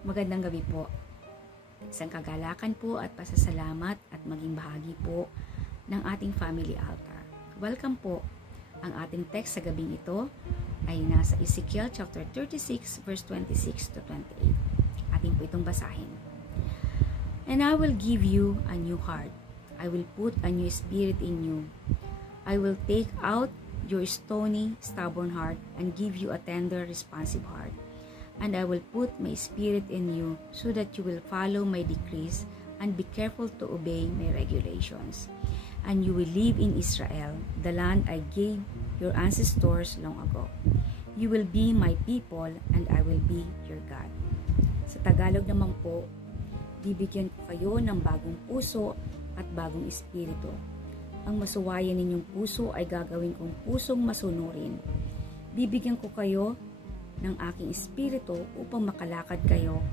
Magandang gabi po. Isang kagalakan po at pasasalamat at maging bahagi po ng ating family altar. Welcome po. Ang ating text sa gabing ito ay nasa Ezekiel chapter 36 verse 26 to 28. Ating po itong basahin. And I will give you a new heart. I will put a new spirit in you. I will take out your stony, stubborn heart and give you a tender, responsive heart. And I will put my spirit in you so that you will follow my decrees and be careful to obey my regulations. And you will live in Israel, the land I gave your ancestors long ago. You will be my people and I will be your God. Sa Tagalog naman po, bibigyan ko kayo ng bagong puso at bagong espiritu. Ang masuwayan ninyong puso ay gagawin kong pusong masunurin. Bibigyan ko kayo ng aking espiritu upang makalakad kayo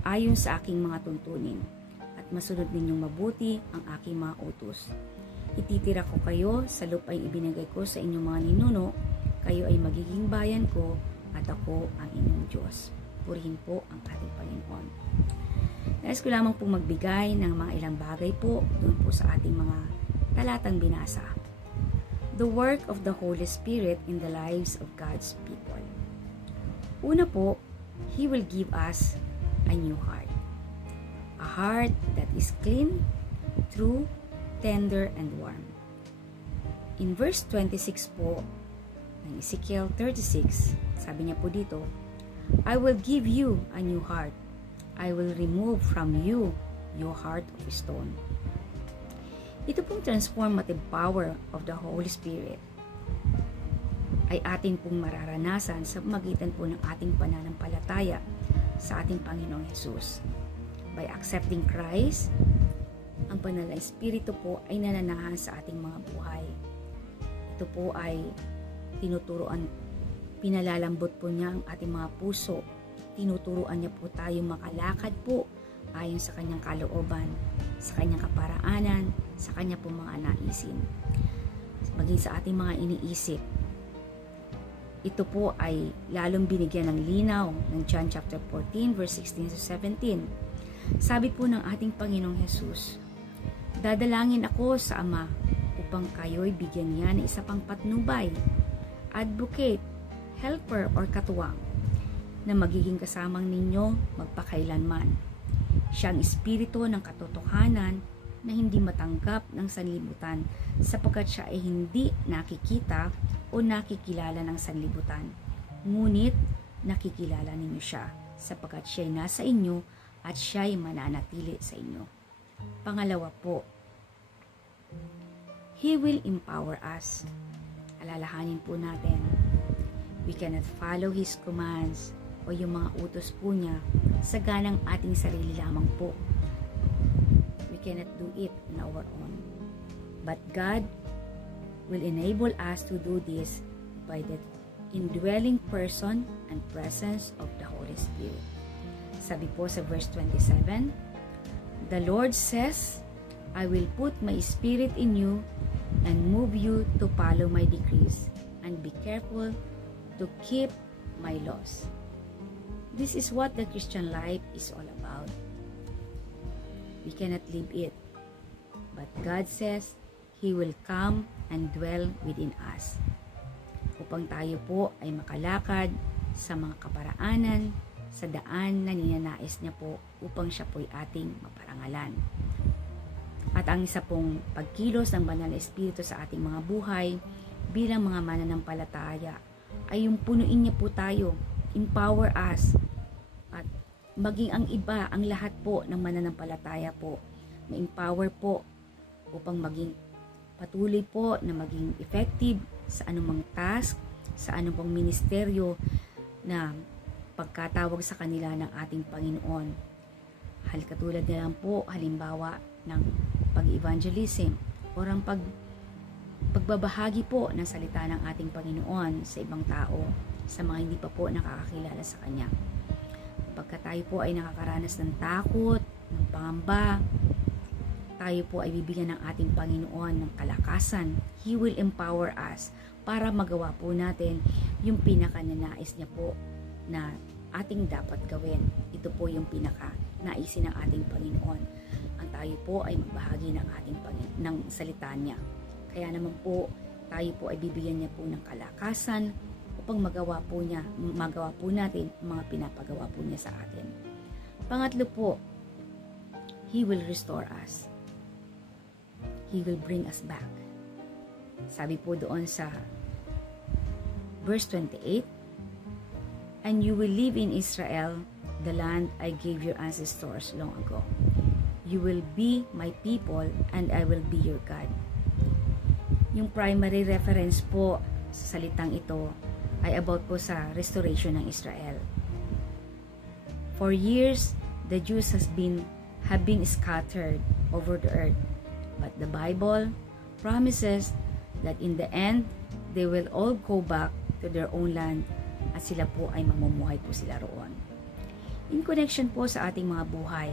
ayon sa aking mga tuntunin at masunod ninyong mabuti ang aking mga utos. Ititira ko kayo sa lupang ibinigay ko sa inyong mga ninuno, kayo ay magiging bayan ko at ako ang inyong Diyos. Purihin po ang ating Panginoon. Nais ko lamang pong magbigay ng mga ilang bagay po doon po sa ating mga talatang binasa. The work of the Holy Spirit in the lives of God's people. Una po, He will give us a new heart. A heart that is clean, true, tender, and warm. In verse 26 po, ng Ezekiel 36, sabi niya po dito, I will give you a new heart. I will remove from you your heart of stone. Ito pong transformative power of the Holy Spirit ay atin pong mararanasan sa magitan po ng ating pananampalataya sa ating Panginoong Hesus. By accepting Christ, ang banal na Espiritu po ay nananahan sa ating mga buhay. Ito po ay tinuturuan, pinalalambot po niya ang ating mga puso. Tinuturuan niya po tayo makalakad po ayon sa kanyang kalooban, sa kanyang kaparaanan, sa kanya po mga naisin. Maging sa ating mga iniisip. Ito po ay lalong binigyan ng linaw ng John chapter 14 verse 16 to 17. Sabi po ng ating Panginoong Hesus, dadalangin ako sa Ama upang kayo'y bigyan niya ng isa pang patnubay, advocate, helper or katuwang na magiging kasamang ninyo magpakailanman. Siyang espiritu ng katotohanan na hindi matanggap ng sanlibutan sapagkat siya ay hindi nakikita o nakikilala ng sanlibutan. Ngunit nakikilala ninyo siya sapagkat siya ay nasa inyo at siya ay mananatili sa inyo. Pangalawa po, He will empower us. Alalahanin po natin, we cannot follow His commands o yung mga utos po niya sa ganang ating sarili lamang po. We cannot do it on our own. But God will enable us to do this by the indwelling person and presence of the Holy Spirit. Sabi po sa verse 27, The Lord says, I will put my spirit in you and move you to follow my decrees and be careful to keep my laws. This is what the Christian life is all about. We cannot live it, but God says He will come and dwell within us upang tayo po ay makalakad sa mga kaparaanan, sa daan na ninanais niya po upang siya po'y ating maparangalan. At ang isa pong pagkilos ng banal na Espiritu sa ating mga buhay bilang mga mananampalataya ay yung punuin niya po tayo, empower us, at maging ang iba, ang lahat po ng mananampalataya po, ma-empower po upang maging patuloy po na maging effective sa anumang task, sa anumang ministeryo na pagkatawag sa kanila ng ating Panginoon. Katulad na lang po, halimbawa ng pag-evangelism o ang pagbabahagi po ng salita ng ating Panginoon sa ibang tao, sa mga hindi pa po nakakakilala sa Kanya. Pagka tayo po ay nakakaranas ng takot, ng pangamba, tayo po ay bibigyan ng ating Panginoon ng kalakasan. He will empower us para magawa po natin yung pinakananais niya po na ating dapat gawin. Ito po yung pinaka-naisin ng ating Panginoon. Ang tayo po ay magbahagi ng salita niya. Kaya naman po, tayo po ay bibigyan niya po ng kalakasan upang magawa po natin ang mga pinapagawa po niya sa atin. Pangatlo po, He will restore us. He will bring us back. Sabi po doon sa verse 28, "And you will live in Israel, the land I gave your ancestors long ago. You will be my people and I will be your God." Yung primary reference po sa salitang ito ay about po sa restoration ng Israel. For years, the Jews have been scattered over the earth. But the Bible promises that in the end, they will all go back to their own land at sila po ay mamumuhay po sila roon. In connection po sa ating mga buhay,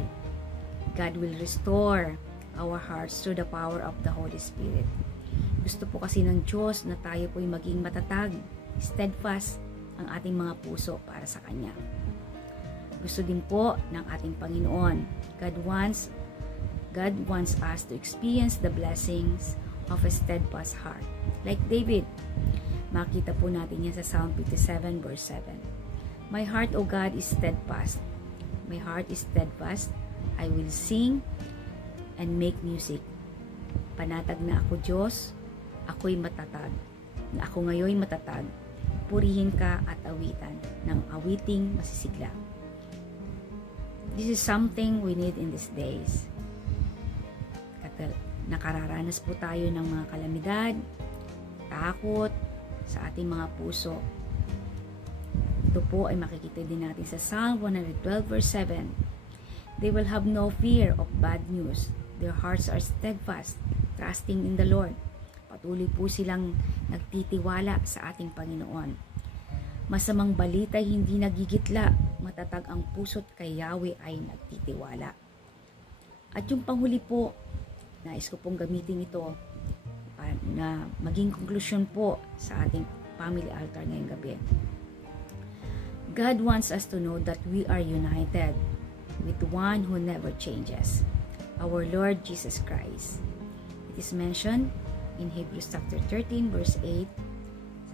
God will restore our hearts through the power of the Holy Spirit. Gusto po kasi ng Diyos na tayo po ay maging matatag, steadfast ang ating mga puso para sa Kanya. Gusto din po ng ating Panginoon. God wants us to experience the blessings of a steadfast heart. Like David, makita po natin yan sa Psalm 57 verse 7. "My heart, O God, is steadfast. My heart is steadfast. I will sing and make music." Panatag na ako, Diyos. Ako'y matatag. Na ako ngayon matatag. Purihin ka at awitan ng awiting masisigla. This is something we need in these days. Nakararanas po tayo ng mga kalamidad, takot sa ating mga puso. Ito po ay makikita din natin sa Psalm 112 verse 7. "They will have no fear of bad news. Their hearts are steadfast, trusting in the Lord." Patuloy po silang nagtitiwala sa ating Panginoon. Masamang balita hindi nagigitla, matatag ang puso't kay Yahweh ay nagtitiwala. At yung panghuli po, nais ko pong gamitin ito na maging konklusyon po sa ating family altar ngayong gabi. God wants us to know that we are united with one who never changes, our Lord Jesus Christ. It is mentioned in Hebrews chapter 13 verse 8.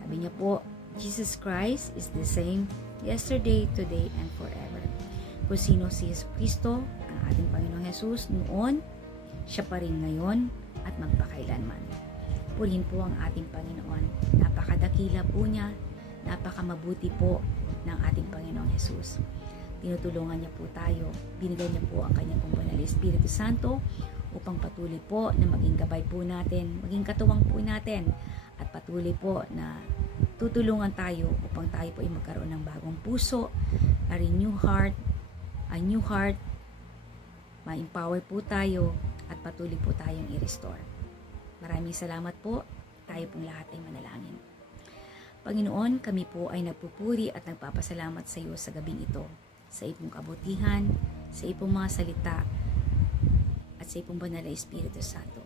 Sabi niya po, Jesus Christ is the same yesterday, today, and forever. Kung sino si Kristo, ang ating Panginoong Jesus noon, siya pa rin ngayon at magpakailanman. Purihin po ang ating Panginoon. Napakadakila po niya, napakamabuti po ng ating Panginoong Jesus. Tinutulungan niya po tayo. Binigay niya po ang kanyang banal na Espiritu Santo upang patuloy po na maging gabay po natin, maging katuwang po natin, at patuloy po na tutulungan tayo upang tayo po ay magkaroon ng bagong puso, a new heart, ma-empower po tayo, at patuloy po tayong i-restore. Maraming salamat po. Tayo pong lahat ay manalangin. Panginoon, kami po ay nagpupuri at nagpapasalamat sa iyo sa gabing ito, sa iyong kabutihan, sa iyong mga salita, at sa iyong banal na Espiritu Santo.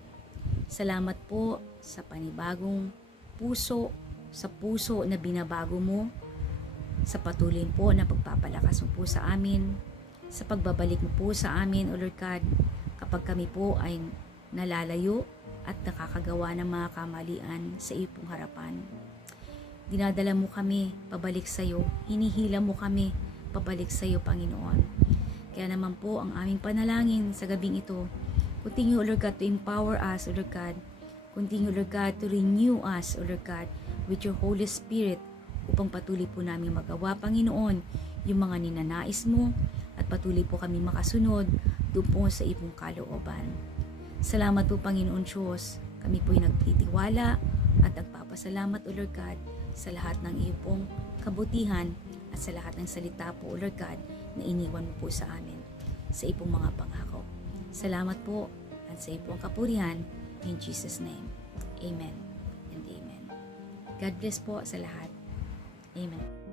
Salamat po sa panibagong puso, sa puso na binabago mo, sa patuloy po na pagpapalakas mo po sa amin, sa pagbabalik mo po sa amin, O Lord God, kapag kami po ay nalalayo at nakakagawa ng mga kamalian sa iyo pong harapan. Dinadala mo kami pabalik sa iyo, hinihila mo kami pabalik sa iyo, Panginoon. Kaya naman po ang aming panalangin sa gabing ito, continue, O Lord God, to empower us, O Lord God. Continue, Lord God, to renew us, O Lord God, with your Holy Spirit upang patuloy po namin magawa, Panginoon, yung mga ninanais mo, at patuloy po kami makasunod doon po sa iyong kalooban. Salamat po, Panginoon Diyos. Kami po'y nagtitiwala at nagpapasalamat, O Lord God, sa lahat ng iyong pong kabutihan at sa lahat ng salita po, O Lord God, na iniwan mo po sa amin sa iyong mga pangako. Salamat po at sa iyong kapurihan in Jesus' name. Amen and amen. God bless po sa lahat. Amen.